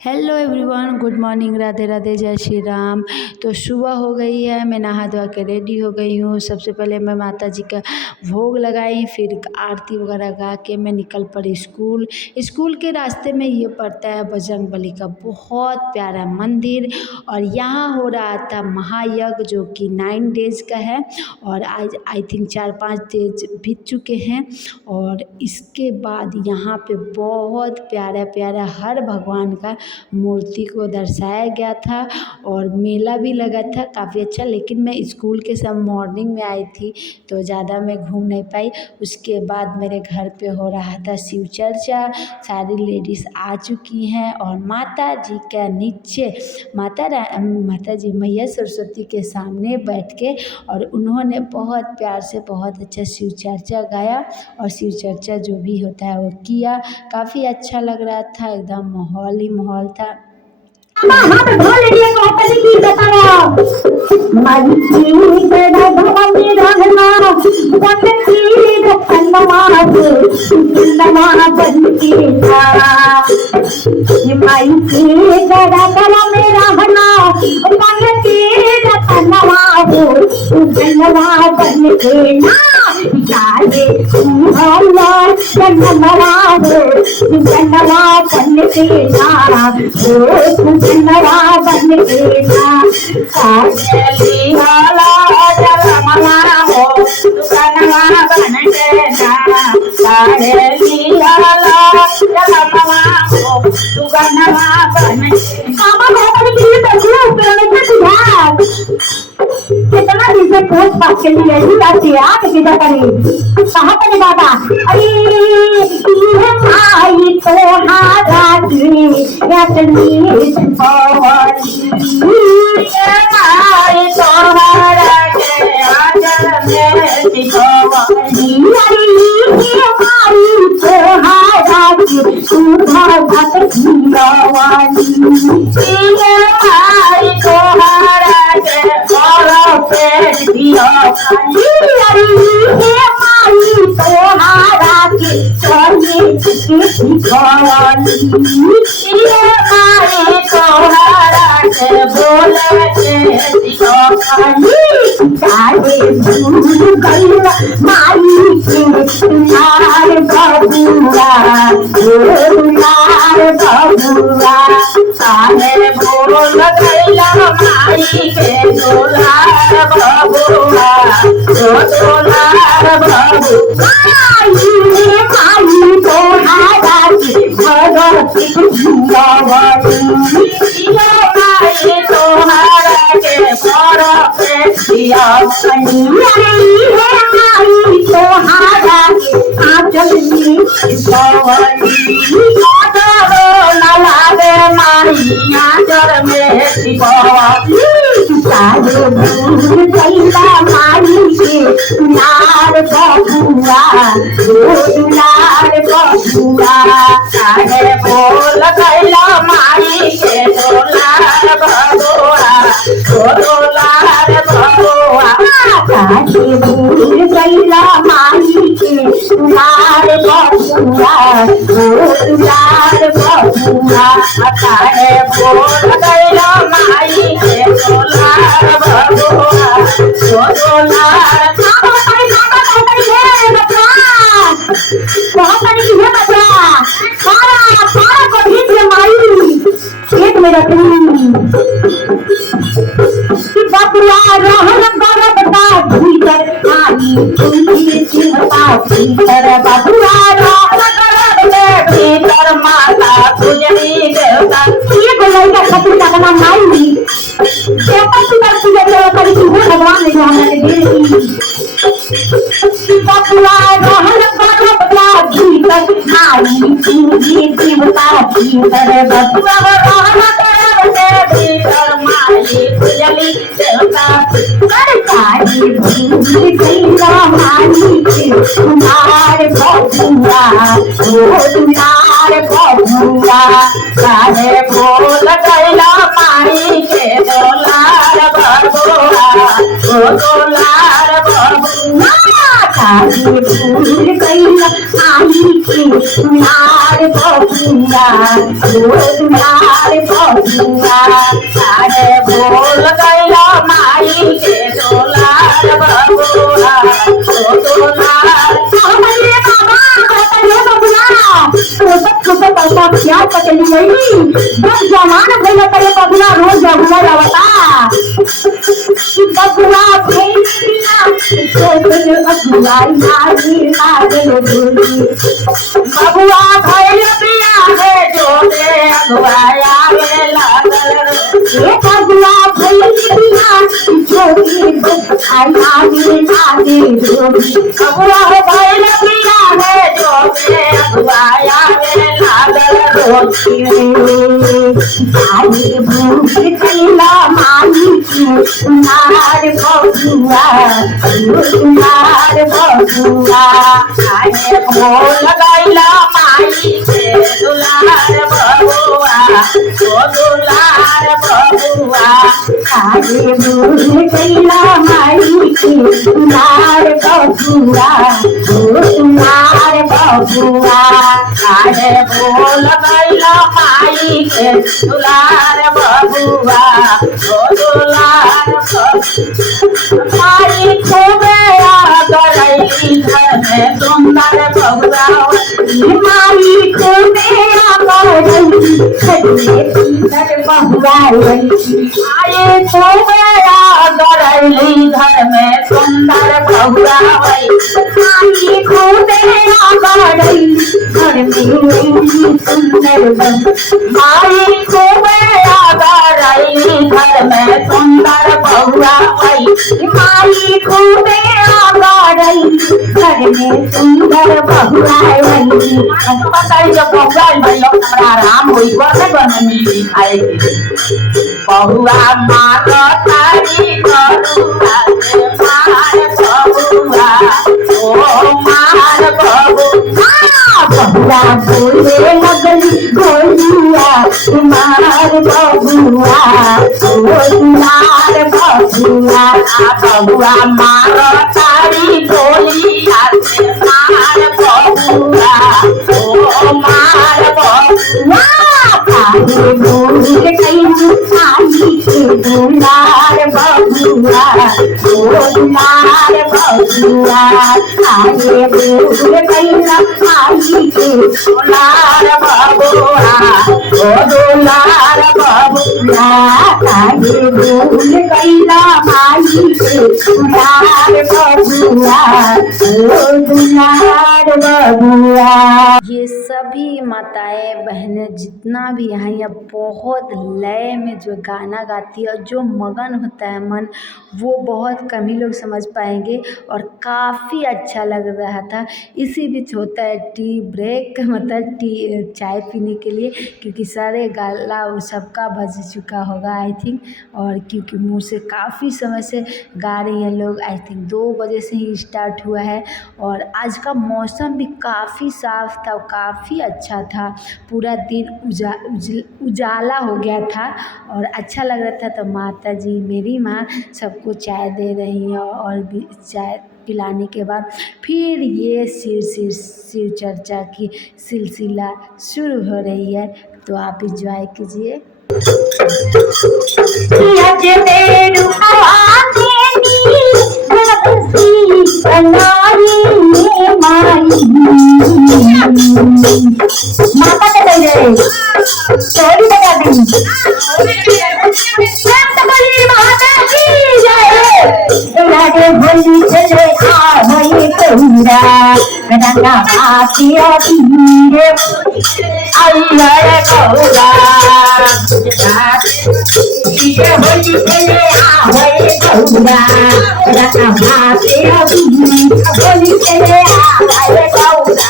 Hello everyone, good morning, Radhe Radhe, जय श्री राम। तो सुबह हो गई है, मैं नहा धोआ के रेडी हो गई हूँ। सबसे पहले मैं माता जी का भोग लगाई, फिर आरती वगैरह गा के मैं निकल पड़ी स्कूल। स्कूल के रास्ते में ये पड़ता है बजरंग बली का बहुत प्यारा मंदिर, और यहाँ हो रहा था महायज्ञ जो कि 9 डेज का है, और आज आई थिंक 4-5 डेज बीत चुके हैं। और इसके बाद यहाँ पे बहुत प्यारा प्यारा हर भगवान का मूर्ति को दर्शाया गया था, और मेला भी लगा था काफ़ी अच्छा। लेकिन मैं स्कूल के सब मॉर्निंग में आई थी तो ज़्यादा मैं घूम नहीं पाई। उसके बाद मेरे घर पे हो रहा था शिव चर्चा, सारी लेडीज़ आ चुकी हैं, और माता जी का नीचे माता जी मैया सरस्वती के सामने बैठ के, और उन्होंने बहुत प्यार से बहुत अच्छा शिव चर्चा गाया, और शिव चर्चा जो भी होता है वो किया। काफ़ी अच्छा लग रहा था, एकदम माहौल ही माहौल था। हाथ धो लेंगे तो अपन की बताओ माई की बड़ा भवन में रहना बनती रखनवा बनती था माई की बड़ा भवन में रहना बनती रखनवा बनते ना जागे अल्लाह जन्नवा बनते ना जन्नवा बनते ना काजली वाला जलमला हो दुकानवा बनते ना काजली वाला जलमला हो दुकानवा बनते कामा भगवान की तस्वीर पर में सुधार कितना दिन से पोस्ट पास के लिए यही आती है आप किधर करी कहाँ पर बाबा अरे ये आई तो हारा की रतनी भवानी ये आई तो हारा के आंचल में भवानी अरे ये आई तो हारा की सुधा भक्त भवानी ये आई तो हारा के दुलार बबुआ अरे बोल गैला माई के दुलार बबुआ ओ दुलार हमारे बाबा बताइए बबुआ तो पैसा क्या पकड़ी गई बस जवान भैया तेरे बबुआ रोज बबुआ जावता बबुआ भैया बबुआ नारी नागल दूरी बबुआ भैया है जो दे अगवाया वे लागल ये बबुआ भैया जो की खाया वे नागल दूरी बबुआ भैया है जो दे अगवाया वे लागल रोटी आई भूख कैला माई नार बबुआ नार बबुआ आए बोल गैला माई के दुलार बबुआ ओ दुलार बबुआ आए बोल गैला माई के दुलार बबुआ ओ दुलार बबुआ आए बोल गैला माई के दुलार बबुआ ओ दुलार माई खूबे गरई घर में सुंदर बबुआ माई खूबे गरई घर में सुंदर बबुआ माई खूबे गरई घर में सुंदर बबुआ माई खूबे गरई घर में सुंदर माई खूबे गरई घर में सुंदर बबुआ माई खूबे गरई घर में सुंदर बबुआ बताई जब बबुआ भाई लोग हमरा आराम होई कोने कोने मिली खाए बबुआ मार तारी बबुआ मार बबुआ ओ मार बबुआ बबुआ बोले लगली बोलिया मार बबुआ ओ मार बबुआ बबुआ मार तारी बोलिया मार बबुआ ओ मार बबुआ तारी बोल कई आई के दुलार बबुआ ओ दुलार बबुआ आए बोल कई आई के दुलार बबुआ ओ दुलार बबुआ आए बोल कैला माई के दुलार बबुआ ओ दुलार बबुआ। ये सभी माताएं बहनें जितना भी यहाँ या बहुत लय में जो गाना गाती है और जो मगन होता है मन, वो बहुत कम ही लोग समझ पाएंगे और काफ़ी अच्छा लग रहा था। इसी बीच होता है टी ब्रेक, मतलब टी चाय पीने के लिए, क्योंकि सारे गाला सबका बज चुका होगा आई थिंक, और क्योंकि मुँह से काफ़ी समय से गा रही हैं लोग, आई थिंक 2 बजे से ही स्टार्ट हुआ है। और आज का मौसम भी काफ़ी साफ था, काफ़ी अच्छा था, पूरा दिन उजाला हो गया था और अच्छा लग रहा था। तो माता जी मेरी माँ सबको चाय दे रही हैं और भी चाय पिलाने के बाद फिर ये शिव चर्चा की सिलसिला शुरू हो रही है। तो आप इंजॉय कीजिए। माता के दे स्टोरी बता दी माता की जय राधे भोली चले आ भई कौरा रंगा आतिया पीरे आई रे कौरा ये भोली चले आ भई कौरा रंगा आतिया पीरे भोली चले आ भई कौरा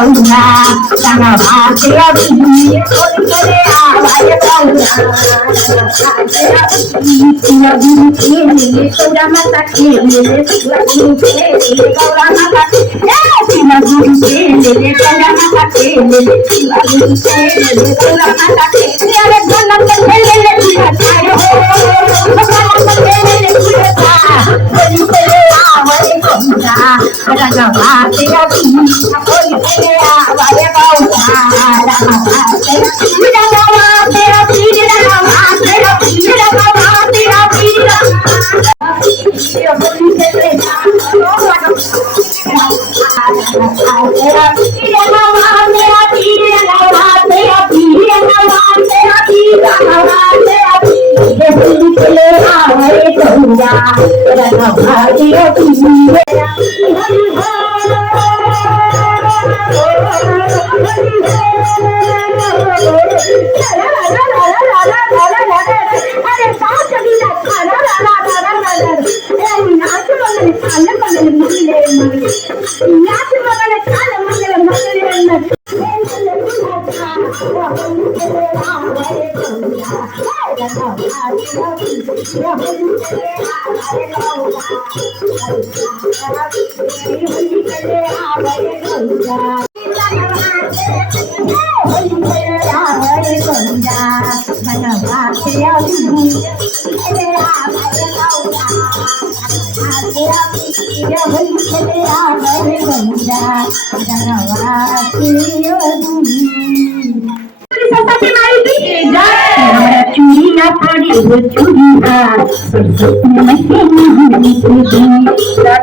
गौरा रंगवा से अभी होली खेले आवाए गौरा लगी खेले गौरा माता खेले लगी खेले गौरा माता लगी खेले गौरा माता खेले लगी खेले गौरा माता खेले अरे ढोलक खेले ले छायो ढोलक खेले ले होली खेले आवाए गौरा रंगवा से अभी होली खेले आवाए गौरा रंगवा से अभी रंगवा से अभी रंगवा से अभी होली खेले चूड़िया पड़ी वो चूड़िया सरस्वती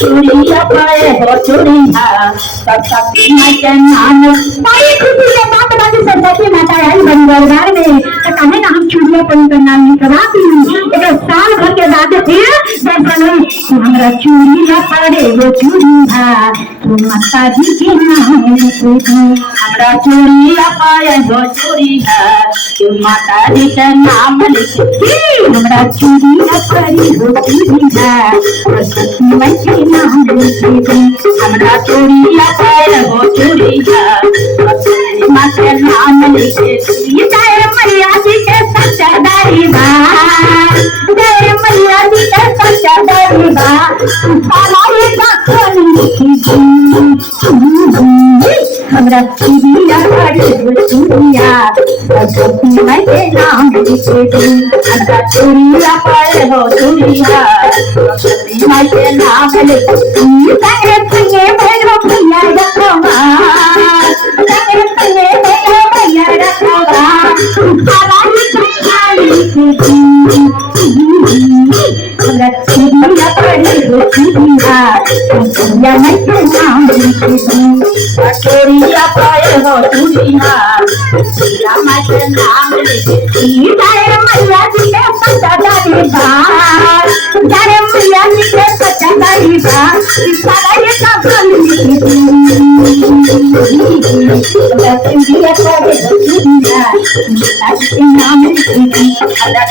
चूड़िया पाए हो चूड़िया सरस्वती माई के नाम बड़ी खुशी के बात बात सरस्वती माता आई बंगलदार में तो कहे ना हम चूड़िया पड़ी का नाम लिखवाती एक साल भर के बाद फिर दर्शन हुई हमारा चूड़िया पड़े वो चूड़िया तो माता जी के नाम लिखी हमारा चूड़िया पाए वो चूड़िया तो माता जी के नाम लिखी हमारा चूड़िया पड़ी वो चूड़िया सरस्वती माई के नाम लिखी हमारा चूड़िया पाए वो चूड़िया सरस्वती माई के नाम लिखी जय मैया जी के सच्चा दरबा जय मैया जी के सच्चा दरबा हमारे काखन लिखी हमरा चूड़िया पड़ी वो चूड़िया सरस्वती माई के नाम लिखी हमरा चूड़िया पड़ी वो चूड़िया सरस्वती माई के नाम लिखी संगे संगे भैरो भैया रखवा संगे संगे भैरो भैया रखवा हमरा चूड़िया पड़ी वो चूड़िया सरस्वती माई के नाम लिखी चूड़िया पाए हो चूड़िया चूड़िया माई के नाम लिखी जय मैया जी के सच्चा दरबा जय मैया जी के सच्चा दरबा सारा ये काखन लिखी चूड़िया पाए हो चूड़िया माता जी के नाम लिखी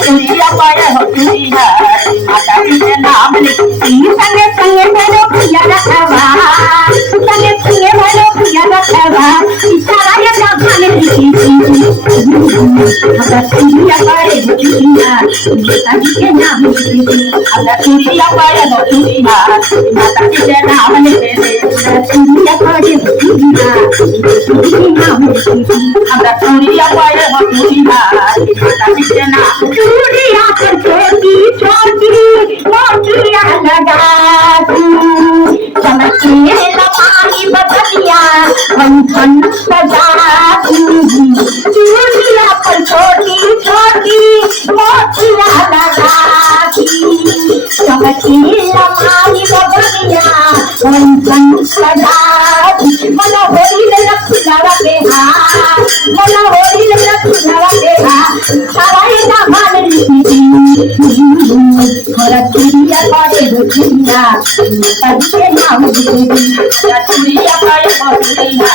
चूड़िया पाए हो चूड़िया माता जी के नाम लिखी संगे संगे भैरो भैया रखवा संगे संगे भैरो भैया रखवा सारा ये काखन लिखी हमरा चूड़िया पाए हो चूड़िया माता जी के नाम लिखी हमरा चूड़िया पाए हो चूड़िया माता जी के नाम लिखी चूड़िया पाए हो चूड़िया के नाम लिखी हमरा चूड़िया पाए हो चूड़िया माता जी के नाम चूड़िया पर छोटी छोटी मोतिया लगा दूं चमके लमाई बदलिया हम सजा दूं चूड़िया पर छोटी छोटी मोतिया लगा दूं चमके लमाई बदलिया हम सजा दूं मन होली में लखनवा के हाथ मन होली में लखनवा के हाथ सारा ये नाम लिखी हमारा चूड़िया पाए हो चूड़िया माता जी के नाम लिखी हमारा चूड़िया पाए हो चूड़िया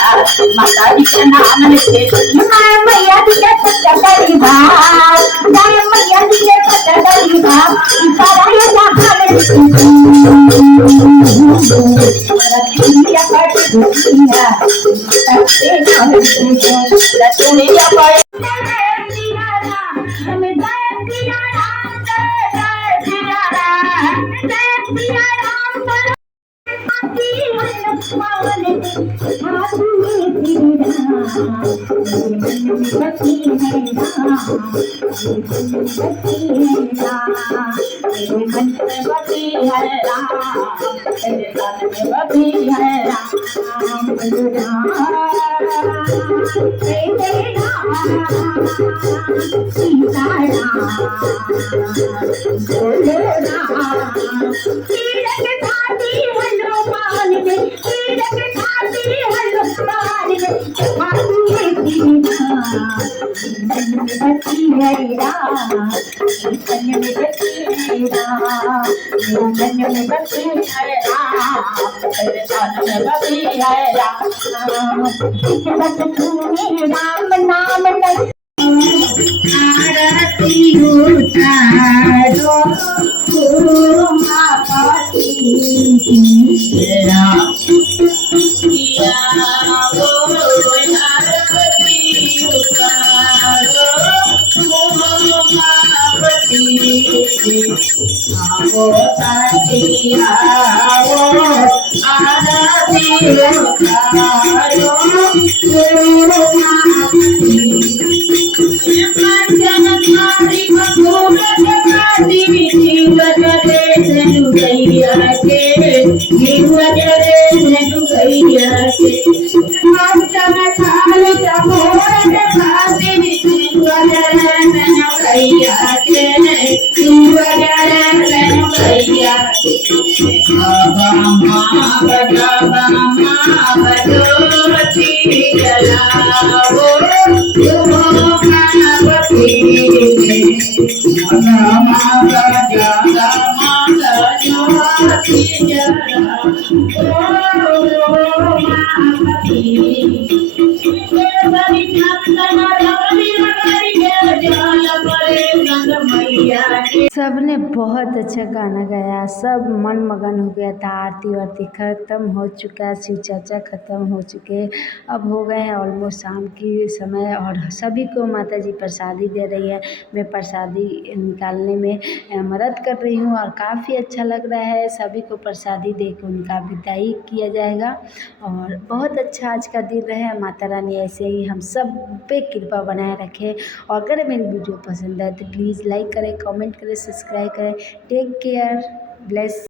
माता जी के नाम लिखी मैया जी के सच्चा दरबा जय मैया जी के सच्चा दरबा सारा ये नाम लिखी हमारा चूड़िया पाए दुनिया सबसे दुनिया पर राम नाम आरती उतारो मापति राम किया वो आरती उतारो मापति आओ ताती आओ आरती उतारो सबने बहुत अच्छा गाना गाया, सब मन मगन हो गया था। आरती वारती ख़त्म हो चुका, शिव चर्चा ख़त्म हो चुके, अब हो गए हैं ऑलमोस्ट शाम की समय और सभी को माता जी प्रसादी दे रही है। मैं प्रसादी निकालने में मदद कर रही हूँ और काफ़ी अच्छा लग रहा है। सभी को प्रसादी दे के उनका विदाई किया जाएगा और बहुत अच्छा आज का दिन रहे। माता रानी ऐसे ही हम सब पे कृपा बनाए रखे। और अगर मेरी वीडियो पसंद है तो प्लीज़ लाइक करें, कमेंट करें, सब्सक्राइब करें। Take care, bless.